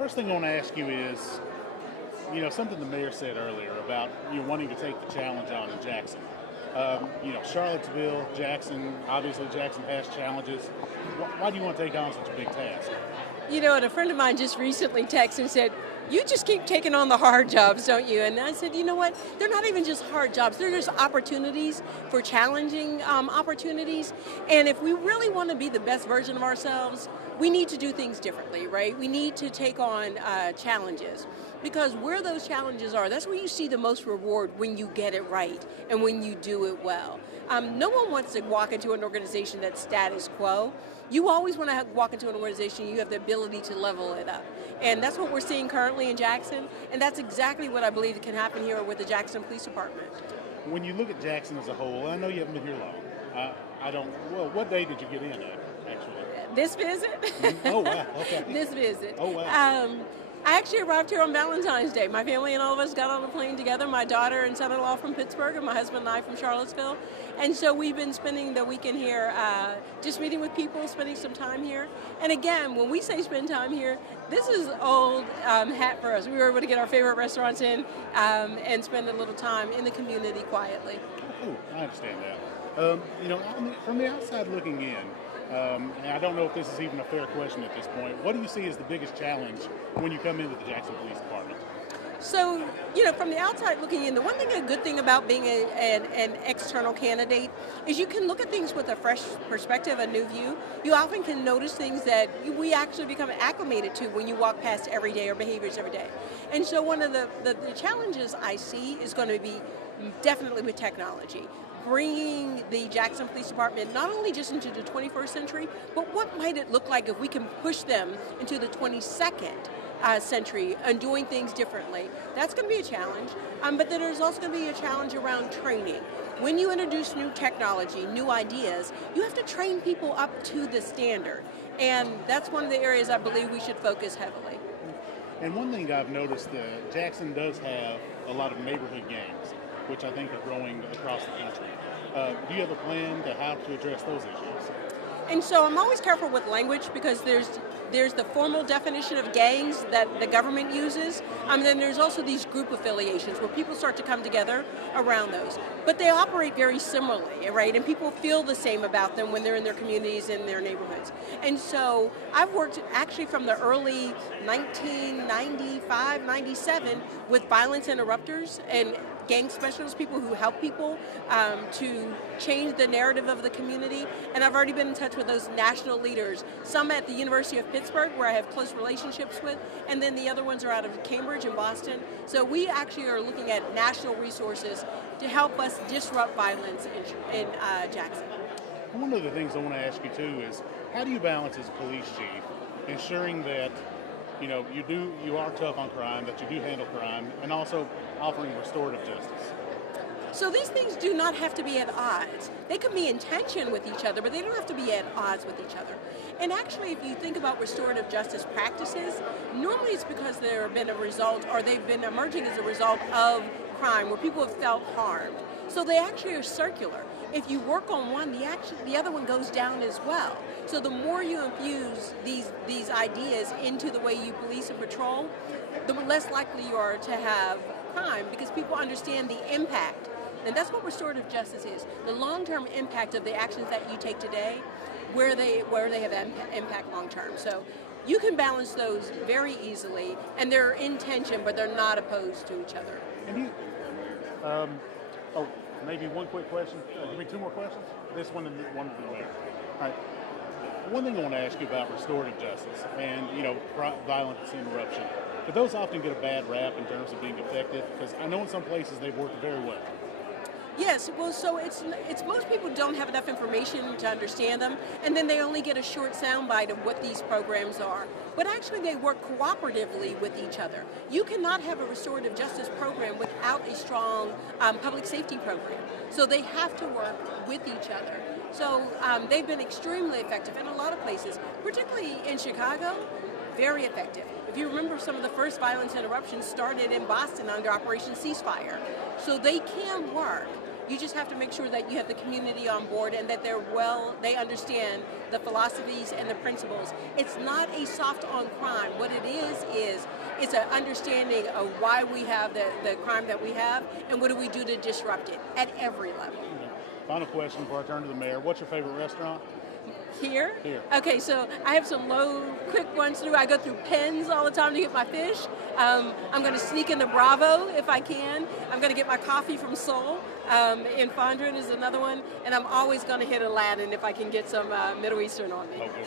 First thing I want to ask you is, something the mayor said earlier about you wanting to take the challenge on in Jackson. Charlottesville, Jackson, obviously Jackson has challenges. Why do you want to take on such a big task? And a friend of mine just recently texted and said, you just keep taking on the hard jobs, don't you? And I said, you know what? They're not even just hard jobs. They're just opportunities for challenging opportunities. And if we really want to be the best version of ourselves, we need to do things differently, right? We need to take on challenges. Because where those challenges are, that's where you see the most reward when you get it right and when you do it well. No one wants to walk into an organization that's status quo. You always want to walk into an organization, you have the ability to level it up. And that's what we're seeing currently in Jackson, and that's exactly what I believe can happen here with the Jackson Police Department. When you look at Jackson as a whole, I know you haven't been here long. What day did you get in at, actually? This visit? Oh, wow, okay. This visit. Oh, wow. I actually arrived here on Valentine's Day. My family and all of us got on a plane together, my daughter and son-in-law from Pittsburgh, and my husband and I from Charlottesville. And so we've been spending the weekend here, just meeting with people, spending some time here. And again, when we say spend time here, this is old hat for us. We were able to get our favorite restaurants in and spend a little time in the community quietly. Oh, I understand that. From the outside looking in, and I don't know if this is even a fair question at this point, what do you see as the biggest challenge when you come into the Jackson Police Department? So, from the outside looking in, the one thing, a good thing about being an external candidate is you can look at things with a fresh perspective, a new view. You often can notice things that we actually become acclimated to when you walk past every day or behaviors every day. And so one of the challenges I see is going to be definitely with technology. Bringing the Jackson Police Department not only just into the 21st century, but what might it look like if we can push them into the 22nd century and doing things differently. That's going to be a challenge, but then there's also going to be a challenge around training. When you introduce new technology, new ideas, you have to train people up to the standard, and that's one of the areas I believe we should focus heavily. And one thing I've noticed, Jackson does have a lot of neighborhood gangs, which I think are growing across the country. Do you have a plan to how to address those issues? And so I'm always careful with language because there's the formal definition of gangs that the government uses, and then there's also these group affiliations where people start to come together around those. But they operate very similarly, right? And people feel the same about them when they're in their communities and their neighborhoods. And so I've worked actually from the early 1995, 97 with violence interrupters and gang specialists, people who help people to change the narrative of the community. And I've already been in touch with those national leaders, some at the University of Pittsburgh, where I have close relationships with, and then the other ones are out of Cambridge and Boston. So we actually are looking at national resources to help us disrupt violence in Jackson. One of the things I want to ask you too is, how do you balance as a police chief ensuring that you are tough on crime, that you do handle crime, and also offering restorative justice? So these things do not have to be at odds. They can be in tension with each other, but they don't have to be at odds with each other. And actually, if you think about restorative justice practices, normally it's because there have been a result, or they've been emerging as a result of crime, where people have felt harmed. So they actually are circular. If you work on one, the other one goes down as well. So the more you infuse these ideas into the way you police and patrol, the less likely you are to have crime, because people understand the impact. And that's what restorative justice is, the long-term impact of the actions that you take today, where they have impact long-term. So you can balance those very easily, and they're in tension, but they're not opposed to each other. And maybe one quick question. Give me two more questions. This one and one from the mayor. All right. One thing I want to ask you about restorative justice and violence interruption. Do those often get a bad rap in terms of being effective? Because I know in some places they've worked very well. Yes, well, so it's most people don't have enough information to understand them, and then they only get a short soundbite of what these programs are. But actually, they work cooperatively with each other. You cannot have a restorative justice program without a strong public safety program. So they have to work with each other. So they've been extremely effective in a lot of places, particularly in Chicago. very effective. If you remember, some of the first violence interruptions started in Boston under Operation Ceasefire. So they can work. You just have to make sure that you have the community on board and that they understand the philosophies and the principles. It's not a soft on crime. What it is it's an understanding of why we have the crime that we have and what do we do to disrupt it at every level. Final question before I turn to the mayor. What's your favorite restaurant? Here? Here. Okay, so I have some low, quick ones to do. I go through Penn's all the time to get my fish. I'm going to sneak into Bravo if I can. I'm going to get my coffee from Seoul. In Fondren is another one. And I'm always going to hit Aladdin if I can get some Middle Eastern on me. Okay.